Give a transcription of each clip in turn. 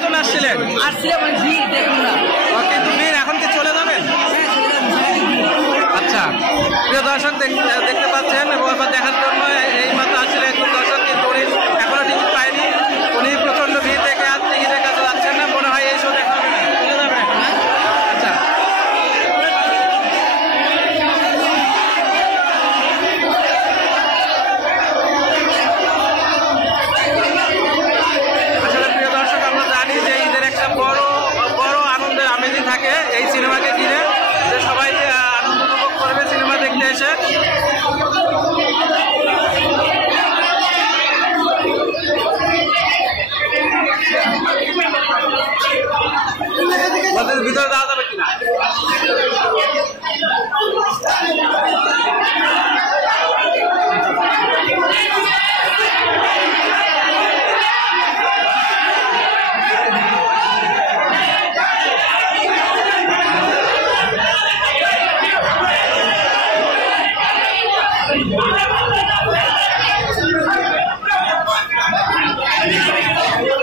কজন আসছিলেন? কিন্তু ভিড়, এখন কি চলে যাবেন? আচ্ছা, প্রিয় দর্শক দেখতে পাচ্ছেন দেখার জন্য এই মাত্র আসছিলেন একজন দর্শক, কিন্তু উনি এখনো টিকিট পায়নি। উনি প্রচন্ড ভিড় দেখে আর টিকিটের কাছে যাচ্ছেন না, মনে হয় এই শো দেখা হবে না, চলে যাবে। আচ্ছা, আসলে প্রিয় দর্শক আমরা জানি যে ঈদের একটা বড় আনন্দের আমেজই থাকে এই সিনেমাকে ঘিরে, যে সবাই আনন্দ উপভোগ করবে সিনেমা দেখতে এসে। ভিতরে যাওয়া যাবে কিনা?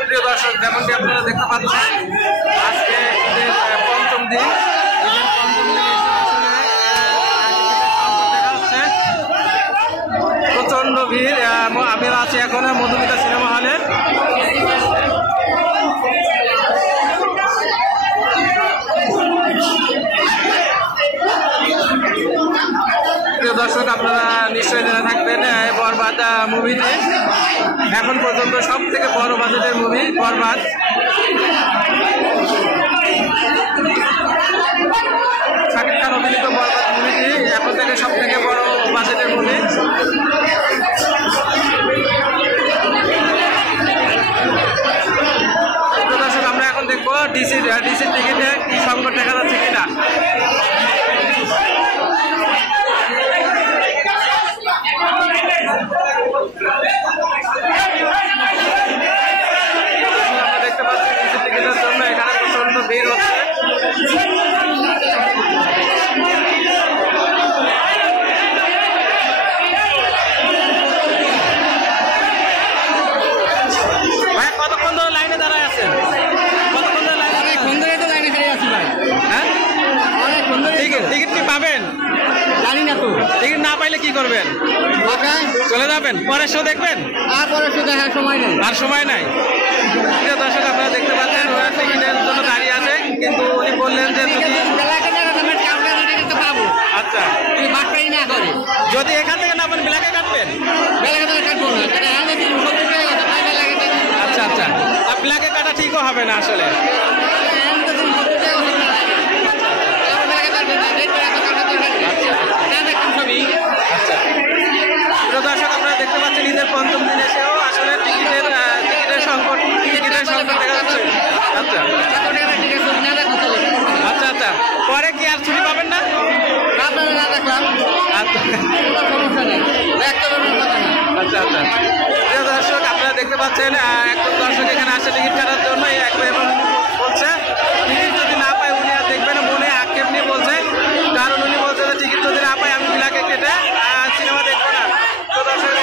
প্রিয় দর্শক, যেমনটি আপনারা দেখতে পাচ্ছেন আজকে ঈদের পঞ্চম দিন, প্রচন্ড ভিড়। আমি আছি এখন মধুমিতা সিনেমা হলে। প্রিয় দর্শক, আপনারা নিশ্চয়ই জেনে থাকবেন বরবাদ মুভিটি এখন পর্যন্ত সব থেকে বড় বাজেটের মুভি বরবাদ। শাকিব খান অভিনীত বরবাদ মুভিটি এখন থেকে সব থেকে বড় বাজেটের মুভি। দর্শক, আমরা এখন দেখবো ডিসির টিকিটে কি সংকট দেখা যাচ্ছে কিনা। আমরা দেখতে পাচ্ছি ডিসির টিকিটের জন্য এখানে প্রচন্ড ভিড় হচ্ছে। ভাই কতক্ষণ ধরে লাইনে দাঁড়ায় আছেন? কতক্ষণ ধরে লাইনে দাঁড়িয়ে আছি ভাই? হ্যাঁ, টিকিট কি পাবেন? জানি না তো। টিকিট না পাইলে কি করবেন? চলে যাবেন? পরের শো দেখবেন? আর পরের শো দেখার সময় নেই। আর সময় নাই। প্রিয় দর্শক, আপনারা দেখতে পাচ্ছেন টিকিটের জন্য দাঁড়িয়ে আছে, কিন্তু উনি বললেন যে আচ্ছা, যদি এখান থেকে না পান ব্ল্যাকে কাটবেন? আচ্ছা আচ্ছা, আর ব্ল্যাকে কাটা ঠিকও হবে না আসলে। আচ্ছা, দর্শক, আপনারা দেখতে পাচ্ছেন ঈদের পঞ্চম দিন এসেও আসলে টিকিটের সংকট দেখা যাচ্ছে। আচ্ছা আচ্ছা আচ্ছা, পরে কি আর ছুটি পাবেন না? আচ্ছা আচ্ছা, প্রিয় দর্শক, আপনারা দেখতে পাচ্ছেন একজন দর্শক এখানে আসে টিকিট কাটার জন্য, এবং বলছে টিকিট যদি না পায় উনি আর দেখবেন, মনে আক্ষেপ নিয়ে বলছে, কারণ উনি বলছে যে টিকিট যদি না পায় আমি ব্ল্যাকে কেটে সিনেমা দেখবো না। তো দর্শক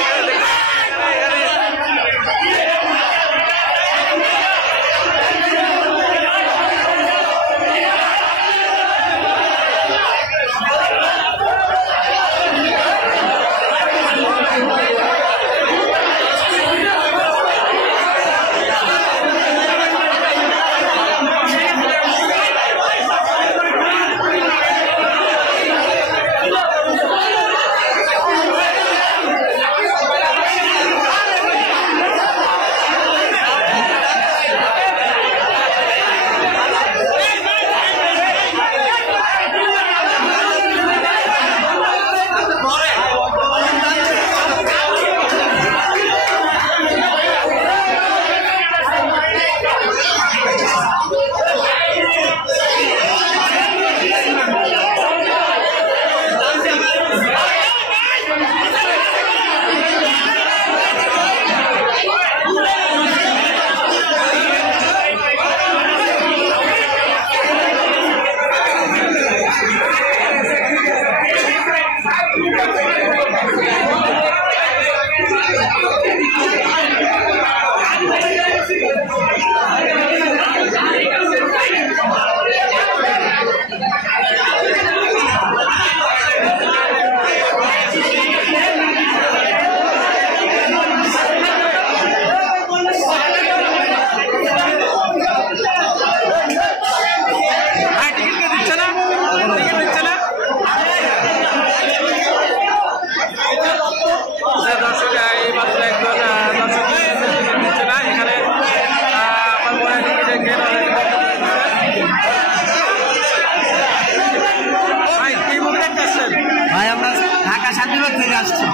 থেকে আসছি।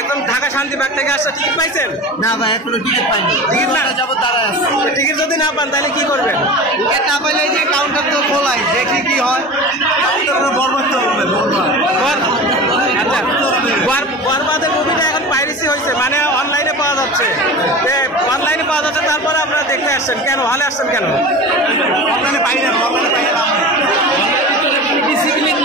একদম ঢাকা শান্তিবাগ থেকে আসছে। টিকিট পাইছেন? না ভাই, এখনো টিকিট পাইনি। টিকিট না যাবো দাঁড়ায় আসছি। টিকিট যদি না পান তাহলে কি করবেন? টিকিট না পাইলে যে কাউন্টার তো খোলাই, দেখি কি হয়। বরবাদ হবে, আচ্ছা, বরবাদের মুভিটা এখন পাইরেসি হয়েছে, মানে অনলাইনে পাওয়া যাচ্ছে। অনলাইনে পাওয়া যাচ্ছে, তারপরে আপনারা দেখতে আসছেন কেন? হলে আসছেন কেন? অনলাইনে পাই না, অনলাইনে পাই না।